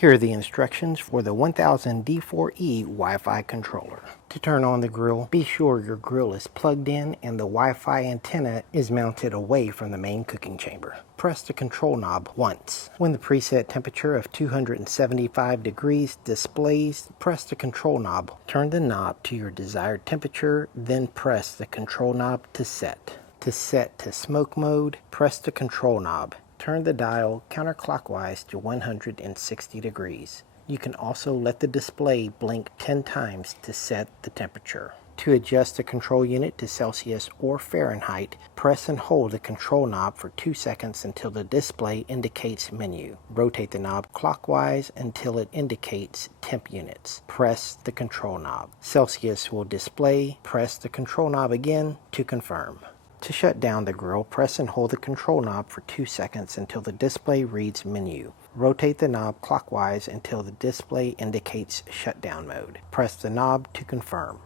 Here are the instructions for the 1000D4E Wi-Fi controller. To turn on the grill, be sure your grill is plugged in and the Wi-Fi antenna is mounted away from the main cooking chamber. Press the control knob once. When the preset temperature of 275 degrees displays, press the control knob. Turn the knob to your desired temperature, then press the control knob to set. To set to smoke mode, press the control knob. Turn the dial counterclockwise to 160 degrees. You can also let the display blink 10 times to set the temperature. To adjust the control unit to Celsius or Fahrenheit, press and hold the control knob for 2 seconds until the display indicates menu. Rotate the knob clockwise until it indicates temp units. Press the control knob. Celsius will display. Press the control knob again to confirm. To shut down the grill, press and hold the control knob for 2 seconds until the display reads menu. Rotate the knob clockwise until the display indicates shutdown mode. Press the knob to confirm.